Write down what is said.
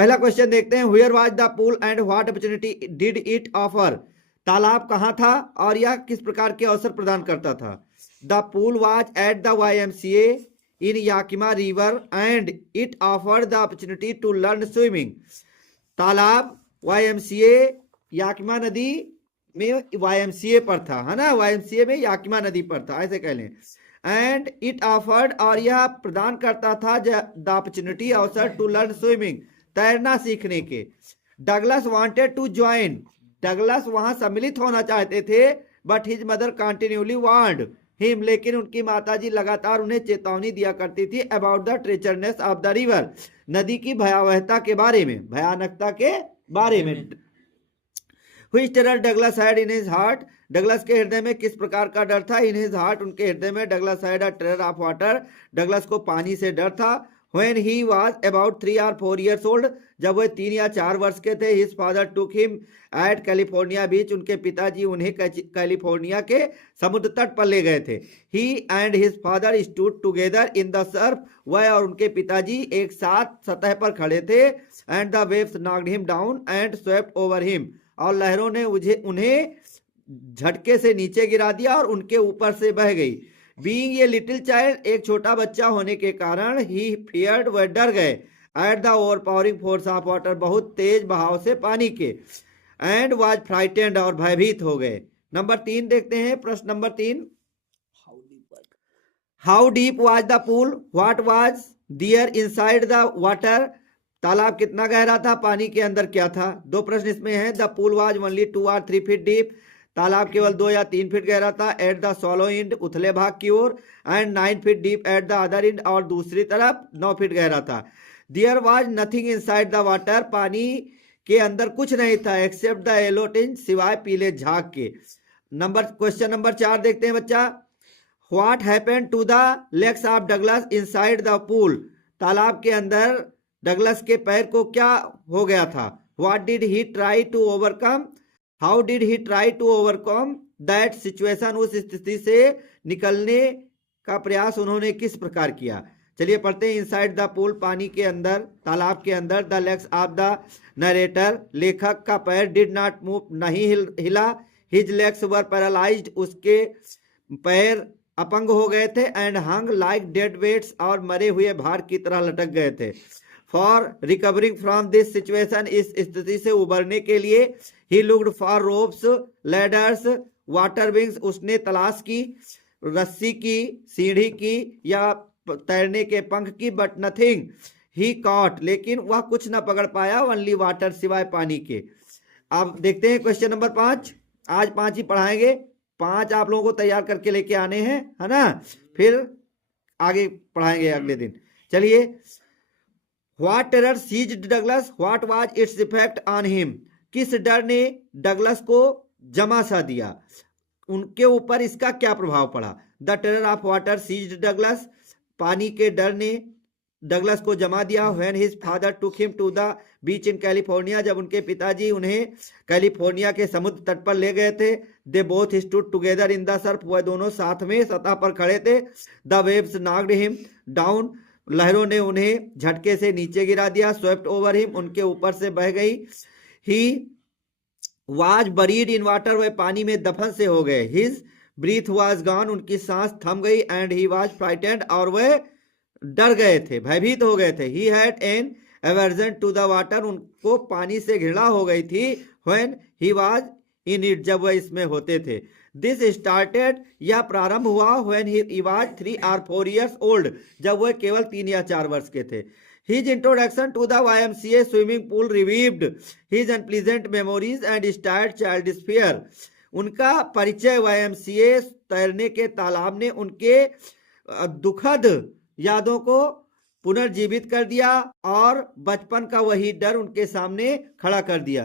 पहला क्वेश्चन देखते हैं, where was the pool and what opportunity did it offer. तालाब कहाँ था और यह किस प्रकार के अवसर प्रदान करता था। The pool was at the YMCA in Yakima river and it offered the opportunity to learn swimming. तालाब YMCA याकिमा नदी में YMCA पर था, है ना, YMCA में याकिमा नदी पर था, ऐसे कह लें। एंड इट ऑफर्ड, और यह प्रदान करता था द अपॉर्चुनिटी, अवसर, टू लर्न स्विमिंग, तैरना सीखने के। Douglas wanted to join, Douglas वहां सम्मिलित होना चाहते थे, but his mother continuously warned him, लेकिन उनकी माताजी लगातार उन्हें चेतावनी दिया करती थी about the treacherousness of the river, नदी की भयावहता के बारे में, भयानकता के बारे में। Which terror Douglas had in his heart, Douglas के हृदय में किस प्रकार का डर था। इन हिज हार्ट, उनके हृदय में। Douglas had a terror of water, Douglas को पानी से डर था। When he was about 3 or 4 years old, जब वह 3 या 4 वर्ष के थे, his father took him at California beach, उनके पिताजी उन्हें कैलिफोर्निया के समुद्र तट पर ले गए थे। He and his father stood together in the surf, वह और उनके पिताजी एक साथ सतह पर खड़े थे। And the waves knocked him down and swept over him, और लहरों ने उन्हें झटके से नीचे गिरा दिया और उनके ऊपर से बह गई। बीइंग ए लिटिल चाइल्ड, एक छोटा बच्चा होने के कारण, ही फियर्ड, वह डर गए। At the overpowering force of water, बहुत तेज बहाव से पानी के। एंड वाज फ्राइटेंड, और भयभीत हो गए। नंबर 3 देखते हैं, प्रश्न नंबर 3, how deep was the pool, what was there inside the water, तालाब कितना गहरा था, पानी के अंदर क्या था। 2 प्रश्न इसमें हैं। The pool was only 2 or 3 feet deep, तालाब केवल 2 या 3 फीट गहरा था। एट द सॉलो इंड, उथले भाग की ओर। And 9 feet deep at the other end, और दूसरी तरफ 9 फीट गहरा था। There was nothing inside the water, पानी के अंदर कुछ नहीं था, एक्सेप्ट द येलो टिंज, सिवाय पीले झाग के। क्वेश्चन नंबर 4 देखते हैं बच्चा, what happened to the legs of Douglas inside the pool, तालाब के अंदर डगलस के पैर को क्या हो गया था। What did he try to overcome, how did he try to overcome that situation, उस स्थिति से निकलने का प्रयास उन्होंने किस प्रकार किया। चलिए पढ़ते हैं। इनसाइड द पूल, पानी के अंदर, तालाब के अंदर। The legs of the narrator, लेखक का पैर, डिड नॉट मूव, नहीं हिला। हिज लेग्स वर पैरालाइज्ड, उसके पैर अपंग हो गए थे। And hung like dead weights, और मरे हुए भार की तरह लटक गए थे। For recovering from this situation, इस स्थिति से उबरने के लिए। He looked for ropes, ladders, water wings, उसने तलाश की रस्सी की, सीढ़ी की, या तैरने के पंख की। बट नथिंग ही कॉट, लेकिन वह कुछ न पकड़ पाया। ओनली वाटर, सिवाय पानी के। अब देखते हैं क्वेश्चन नंबर 5। आज 5 ही पढ़ाएंगे, 5 आप लोगों को तैयार करके लेके आने हैं, है ना, फिर आगे पढ़ाएंगे अगले दिन। चलिए, what terror seized Douglas, what was its effect on him, किस डर ने डगलस को जमा सा दिया, उनके ऊपर इसका क्या प्रभाव पड़ा। The terror of water seized Douglas, पानी के डर ने डगलस को जमा दिया। When his father took him to the beach in California, जब उनके पिताजी उन्हें कैलिफोर्निया के समुद्र तट पर ले गए थे। They both stood together in the Surf, वह दोनों साथ में सतह पर खड़े थे। The waves knocked him down, लहरों ने उन्हें झटके से नीचे गिरा दिया। स्वेप्ट ओवर हिम, उनके ऊपर से बह गई। He was buried in water, वह पानी में दफन से हो गए। हिज ब्रीथ वाज गॉन, उनकी सांस थम गई। एंड ही वाज फ्राइटेंड, और वह डर गए थे, भयभीत हो गए थे। He had an aversion to the water, उनको पानी से घृणा हो गई थी। When he was in it, जब वह इसमें होते थे। दिस स्टार्टेड, यह प्रारंभ हुआ। When he was 3 or 4 years old, जब वह केवल 3 या 4 वर्ष के थे। His introduction to the YMCA swimming pool revived his unpleasant memories and stirred childish fear. उनका परिचय YMCA तैरने के तालाब ने उनके दुखद यादों को पुनर्जीवित कर दिया और बचपन का वही डर उनके सामने खड़ा कर दिया।